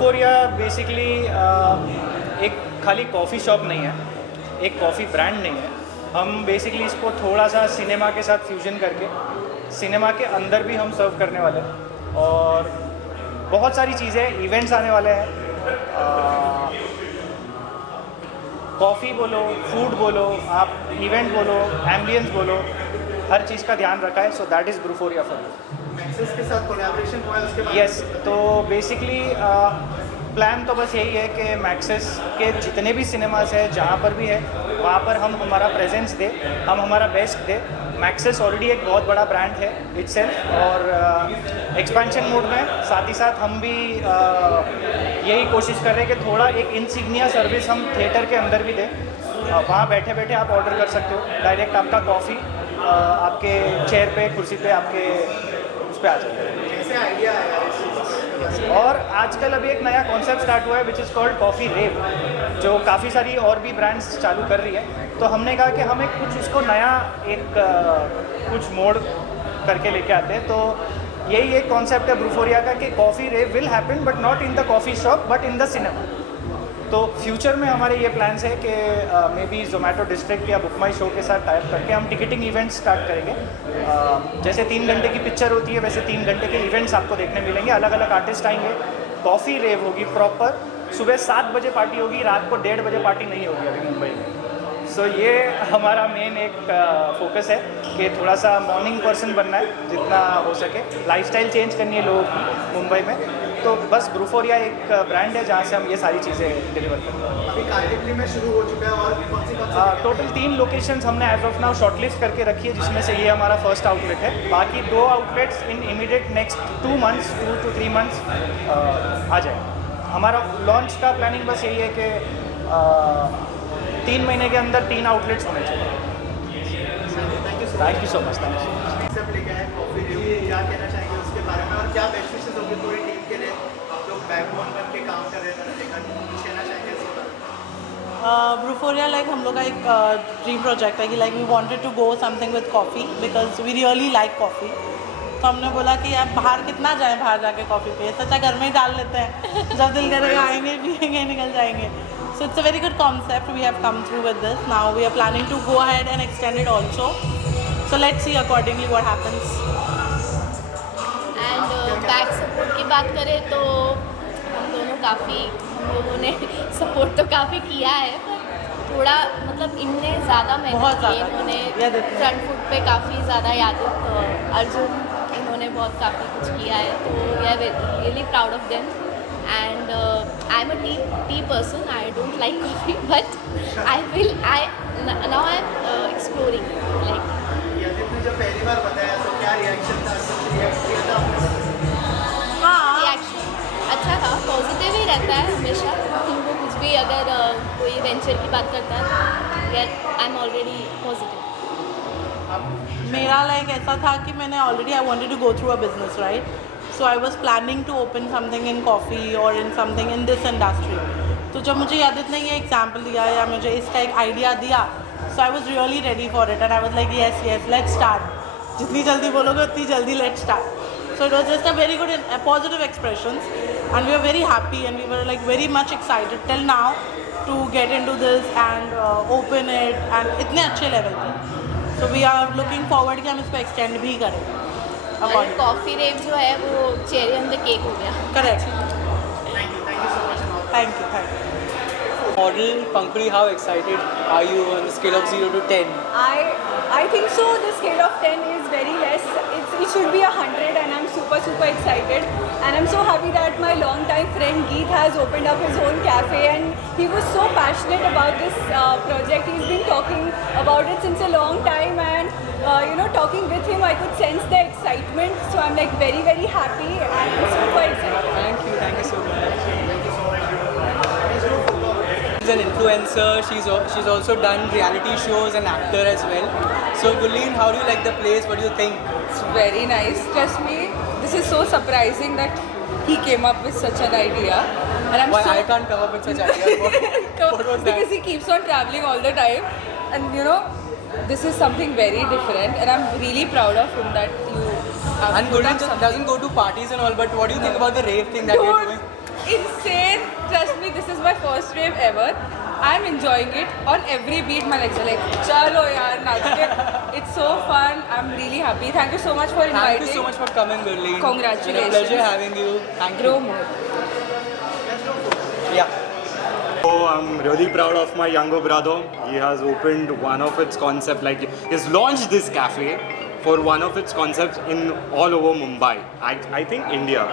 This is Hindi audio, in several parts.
ब्रूफोरिया बेसिकली एक खाली कॉफ़ी शॉप नहीं है, एक कॉफ़ी ब्रांड नहीं है। हम बेसिकली इसको थोड़ा सा सिनेमा के साथ फ्यूजन करके सिनेमा के अंदर भी हम सर्व करने वाले हैं और बहुत सारी चीज़ें, इवेंट्स आने वाले हैं। कॉफ़ी बोलो, फूड बोलो, आप इवेंट बोलो, एम्बियंस बोलो, हर चीज़ का ध्यान रखा है। So that is Brewphoria for Maxis के साथ कोलैबोरेशन हुआ है उसके बाद? यस, तो बेसिकली प्लान तो बस यही है कि मैक्सिस के जितने भी सिनेमास है, जहाँ पर भी है, वहाँ पर हम हमारा प्रेजेंस दें, हम हमारा बेस्ट दें। मैक्सिस ऑलरेडी एक बहुत बड़ा ब्रांड है इटसेल्फ और एक्सपेंशन मोड में साथ ही साथ हम भी यही कोशिश कर रहे हैं कि थोड़ा एक इंसिग्निया सर्विस हम थिएटर के अंदर भी दें। वहाँ बैठे बैठे आप ऑर्डर कर सकते हो, डायरेक्ट आपका कॉफ़ी आपके चेयर पे, कुर्सी पे, आपके उस पर आ जाए। कैसे आइडिया आया इस चीज़ का? और आजकल अभी एक नया कॉन्सेप्ट स्टार्ट हुआ है विच इज़ कॉल्ड कॉफ़ी रेव, जो काफ़ी सारी और भी ब्रांड्स चालू कर रही है। तो हमने कहा कि हम एक कुछ उसको नया एक कुछ मोड़ करके लेके आते हैं। तो यही एक कॉन्सेप्ट है ब्रूफोरिया का कि coffee rave will happen but not in the coffee shop but in the cinema. तो फ्यूचर में हमारे ये प्लान्स है कि मे बी जोमेटो डिस्ट्रिक्ट या बुक माई शो के साथ टाइप करके हम टिकटिंग इवेंट्स स्टार्ट करेंगे। जैसे 3 घंटे की पिक्चर होती है, वैसे 3 घंटे के इवेंट्स आपको देखने मिलेंगे। अलग अलग आर्टिस्ट आएंगे, कॉफ़ी रेव होगी प्रॉपर, सुबह 7 बजे पार्टी होगी, रात को 1:30 बजे पार्टी नहीं होगी अभी मुंबई में। सो ये हमारा मेन एक फोकस है कि थोड़ा सा मॉर्निंग पर्सन बनना है जितना हो सके, लाइफस्टाइल चेंज करनी है लोगों की मुंबई में। तो बस ब्रूफोरिया एक ब्रांड है जहाँ से हम ये सारी चीज़ें डिलीवर करते हैं। अभी कांदिवली में शुरू हो चुका है और कौन सी टोटल 3 लोकेशंस हमने एज ऑफ नाउ शॉर्टलिस्ट करके रखी है, जिसमें से ये हमारा फर्स्ट आउटलेट है। बाकी 2 outlets in immediate next 2 months 2 to 3 months आ जाए। हमारा लॉन्च का प्लानिंग बस यही है कि 3 महीने के अंदर 3 आउटलेट्स होने चाहिए। Thank you so much. सब लेके आए कॉफ़ी रिव्यू, क्या कहना चाहेंगे उसके बारे में और क्या बेस्ट विशेस होंगे पूरी टीम के लिए? आप लोग बैकबोन बन के काम कर रहे हैं, कुछ कहना चाहेंगे इसके बारे में? ब्रूफोरिया लाइक हम लोग का एक ड्रीम प्रोजेक्ट है कि like we wanted to go something with coffee because we really like coffee. तो हमने बोला कि यार बाहर कितना जाएं, बाहर जाके कॉफ़ी पे, सच्चा घर में ही डाल लेते हैं, जब दिल करेगा आएंगे पिएंगे निकल जाएंगे। So it's a very good concept, we have come through with this, now we are planning to go ahead and extend it also, so let's see accordingly what happens. And back support की बात करें तो हम दोनों काफ़ी, हम लोगों ने सपोर्ट तो काफ़ी किया है, पर थोड़ा मतलब इनने ज़्यादा मेहनत की, इन्होंने फ्रंट फुट पे काफ़ी ज़्यादा यादित, अर्जुन इन्होंने बहुत काफ़ी कुछ किया है, तो we are really proud of them. And I am a tea person, I don't like coffee, but I now I am exploring like. Yadit ने जब पहली बार बताया तो क्या रिएक्शन था, कुछ रिएक्ट किया था आपने? हाँ, रिएक्शन अच्छा था, पॉजिटिव ही रहता है हमेशा, उनको कुछ भी अगर कोई वेंचर की बात करता है तो आई एम ऑलरेडी पॉजिटिव। मेरा लाइक ऐसा था कि मैंने already I wanted to go through a business right, so I was planning to open something in coffee और in something in this industry. तो जब मुझे यादित ने ये एग्जाम्पल दिया या मुझे इसका एक आइडिया दिया, so I was really ready for it and I was like yes yes let's start, जितनी जल्दी बोलोगे उतनी जल्दी let's start. So it was just a very good and positive expressions, and we were very happy and we were like very much excited till now to get into this and open it and इतने अच्छे level पे। So we are looking forward कि हम इसको extend भी करें। और कॉफ़ी रेव जो है वो चेरी ऑन द केक हो गया। Correct. Thank you so much. Thank you. Thank you. Model Pankuri, how excited are you on the scale of 0 to 10? I think so. The scale of 10 is very less. It should be 100, and I'm super excited. And I'm so happy that my longtime friend Geet has opened up his own cafe, and he was so passionate about this project. He's been talking about it since a long time, and talking with him, I could sense the excitement. So I'm like very happy, and I'm super excited. Thank you so much. She's an influencer. She's also done reality shows and actor as well. So Gulleen, how do you like the place? What do you think? It's very nice. Trust me, this is so surprising that he came up with such an idea. And I'm Why so I can't come up with such ideas? What was that? because he keeps on traveling all the time, and this is something very different, and I'm really proud of him that you have And put Gulleen up something. doesn't go to parties and all, but what do you think about the rave thing that you're doing? Insane. Trust me, this is my first rave ever. I'm enjoying it. On every beat my legs are like, chalo yaar, naach ke. It's so fun. I'm really happy. Thank you so much for inviting. Thank you so much for coming, Gulleen. Congratulations. It's been a pleasure having you. Thank Grow you. more. Yeah. So I'm really proud of my younger brother. He has opened one of its concept, like he's launched this cafe for one of its concepts in all over Mumbai. I think India.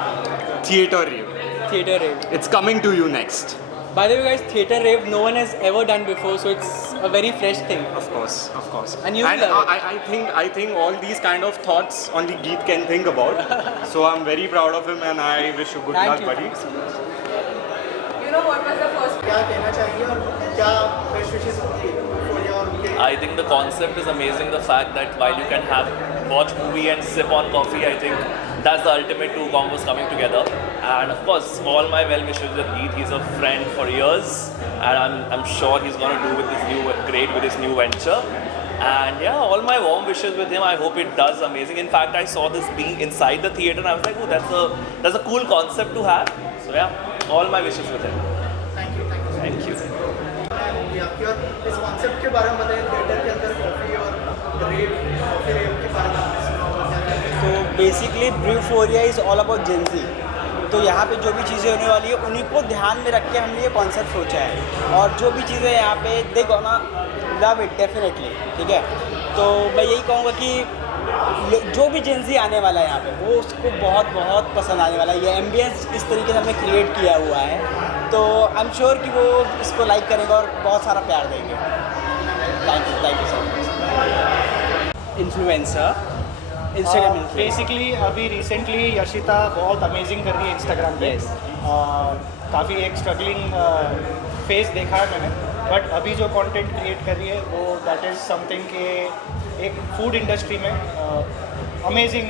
Theatre Rave. Theatre rave. It's coming to you next. By the way, guys, theatre rave no one has ever done before, so it's a very fresh thing. Of course, of course. And you will love it. I think all these kind of thoughts only Geet can think about. So I'm very proud of him and I wish you good Thank luck, you. buddy. Thank you so much. What was the first? क्या कहना चाहिए और क्या बेस्ट विशेस होंगी ब्रूफोरिया और उनके? I think the concept is amazing. The fact that while you can watch movie and sip on coffee, I think that's the ultimate two combos coming together. And of course, all my well wishes with Geet. He's a friend for years, and I'm sure he's gonna do great with his new venture. And yeah, all my warm wishes with him. I hope it does amazing. In fact, I saw this being inside the theater, and I was like, oh, that's a cool concept to have. So yeah, all my wishes with him. Thank you. Thank you. होगी आपकी, और इस कॉन्सेप्ट के बारे में बताइए, थिएटर के अंदर कॉफ़ी और कॉफ़ी रेव के बारे में आपने सुना होगा, क्या कहते हैं? तो basically Brewphoria is all about Gen Z. तो यहाँ पे जो भी चीज़ें होने वाली है उन्हीं को ध्यान में रख के हमने ये कॉन्सेप्ट सोचा है, और जो भी चीज़ें यहाँ पे they gonna love it definitely, ठीक है। तो मैं यही कहूँगा कि जो भी जेंजी आने वाला है यहाँ पे वो उसको बहुत बहुत पसंद आने वाला है। ये एम्बियंस इस तरीके से हमने क्रिएट किया हुआ है, तो आई एम श्योर कि वो इसको लाइक करेंगे और बहुत सारा प्यार देंगे। Thank you so much. Influencer Instagram basically अभी रिसेंटली यशिता बहुत अमेजिंग कर रही है इंस्टाग्राम पे। काफ़ी एक स्ट्रगलिंग फेस देखा है मैंने, बट अभी जो कंटेंट क्रिएट कर रही है वो दैट इज़ समथिंग के एक फूड इंडस्ट्री में amazing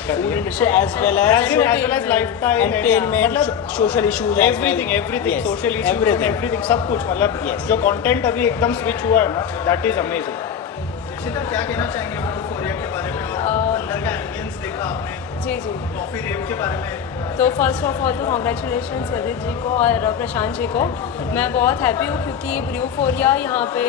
food industry as well as lifestyle entertainment, social issues, everything social issues everything सब कुछ मतलब जो कंटेंट अभी एकदम स्विच हुआ है ना, दैट इज अमेजिंग। ऋषिता, क्या कहना चाहेंगे यूफोरिया के बारे में और अंदर का एम्बियंस देखा आपने, जी जी। कॉफ़ी रेव के बारे में? तो फर्स्ट ऑफ ऑल तो कॉन्ग्रेचुलेशन यदित जी को और प्रशांत जी को। मैं बहुत हैप्पी हूँ क्योंकि ब्रूफोरिया यहाँ पे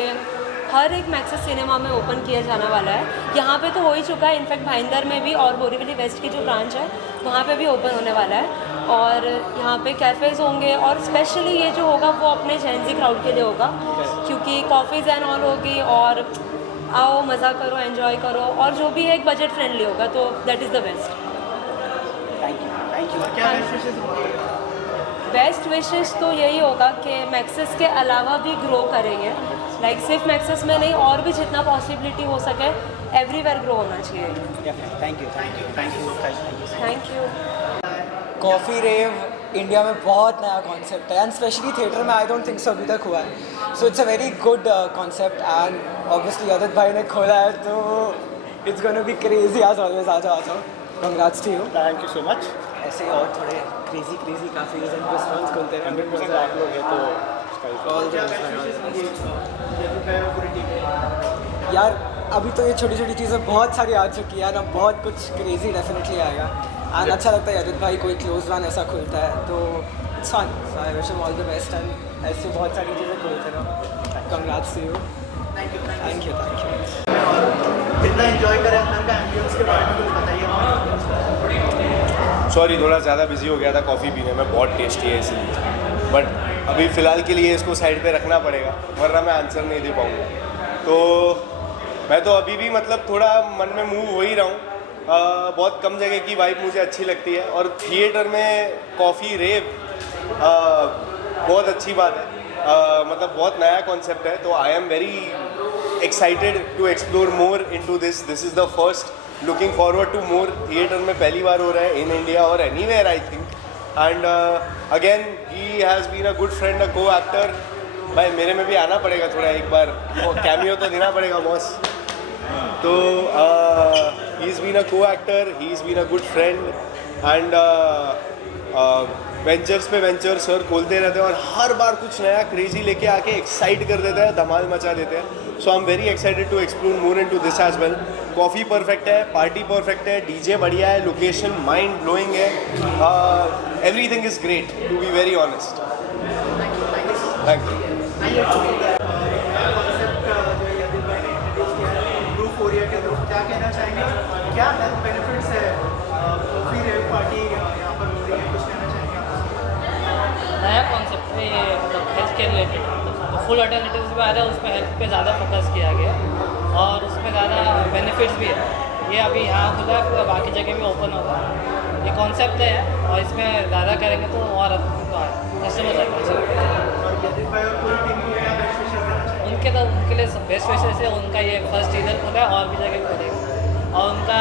हर एक मैक्सिस सिनेमा में ओपन किया जाने वाला है। यहाँ पे तो हो ही चुका है, इनफैक्ट भाईंदर में भी, और बोरीवली वेस्ट की जो ब्रांच है वहाँ पे भी ओपन होने वाला है। और यहाँ पे कैफ़ेज़ होंगे और स्पेशली ये जो होगा वो अपने जेंजी क्राउड के लिए होगा, क्योंकि कॉफ़ीज़ एंड ऑल होगी और आओ मज़ा करो, एंजॉय करो, और जो भी है एक बजट फ्रेंडली होगा, तो that is the best. Thank you. क्या बेस्ट विशेष होंगे? बेस्ट विशेष तो यही होगा कि मैक्सिस के अलावा भी ग्रो करेंगे, लाइक सिर्फ मैक्सिस में नहीं, और भी जितना पॉसिबिलिटी हो सके एवरीवेयर ग्रो होना चाहिए। Thank you. Coffee rave India में बहुत नया कॉन्सेप्ट है एंड स्पेशली थिएटर में आई डोंट थिंक सो अभी तक हुआ है। So it's a very good concept and obviously Adit भाई ने खोला है तो it's gonna be crazy as always. आ जाओ, congrats to you. Thank you so much. ऐसे और थोड़े क्रेजी काफ़ी रेस्टोरेंट्स खुलते हैं। 100% आप लोग हैं तो क्या बेस्ट विशेष होंगे यदित भाई और पूरी टीम? यार अभी तो ये छोटी छोटी चीज़ें बहुत सारी आ चुकी है ना, बहुत कुछ क्रेजी डेफिनेटली आएगा एंड अच्छा लगता है अदित भाई कोई क्लोज वन ऐसा खुलता है तो it's fun. So I wish him all the best and ऐसे बहुत सारी चीज़ें खुलते रहो। Congrats to you. Thank you. और कितना एंजॉय करें अंदर का एम्बियंस के बारे में कुछ बताइए। सॉरी थोड़ा ज़्यादा बिजी हो गया था कॉफ़ी पीने में, बहुत टेस्टी है इसलिए, बट अभी फ़िलहाल के लिए इसको साइड पे रखना पड़ेगा वरना मैं आंसर नहीं दे पाऊँगा। तो मैं तो अभी भी मतलब थोड़ा मन में मूव हो ही रहा हूँ। बहुत कम जगह की वाइब मुझे अच्छी लगती है और थिएटर में कॉफ़ी रेव बहुत अच्छी बात है। मतलब बहुत नया कॉन्सेप्ट है तो I am very excited to explore more into this is the first, looking forward to more. Theatre में पहली बार हो रहा है इन इंडिया और anywhere I think and again he has been a good friend, a co actor. भाई मेरे में भी आना पड़ेगा थोड़ा, एक बार कैमियो तो देना पड़ेगा बॉस। तो ही is been a co actor, he is been a good friend and ventures पे वेंचर सर खोलते रहते हैं और हर बार कुछ नया क्रेजी लेके आके एक्साइट कर देते हैं, धमाल मचा देते हैं। So I am very excited to explore more into this as well. Coffee perfect है, पार्टी परफेक्ट है, डीजे बढ़िया है, लोकेशन माइंड ब्लोइंग है, everything is great to be very honest. Thank you. Concept जो यदित भाई ने इंट्रोड्यूस किया है ब्रूफोरिया के थ्रू, क्या कहना चाहेंगे? क्या हेल्थ बेनिफिट्स है? कॉफ़ी रेव पार्टी यहाँ पर हो रही है, कुछ कहना चाहेंगे आप? नया कॉन्सेप्ट है ये, मतलब हेल्थ के रिलेटेड, तो फुल अल्टरनेटिव्स भी आ रहा है, उस पर हेल्थ पे ज़्यादा फोकस किया गया और उसमें ज़्यादा बेनिफिट्स भी है। ये अभी यहाँ खुला है, पूरा बाकी जगह भी ओपन होगा। ये कॉन्सेप्ट है और इसमें ज़्यादा करेंगे तो और कस्टमर जाएगा। और यदित भाई और पूरी टीम को क्या बेस्ट विशेष देना चाहिए? उनके लिए बेस्ट विशेष है, उनका ये फर्स्ट इधर खुला है और भी जगह खुलेगा और उनका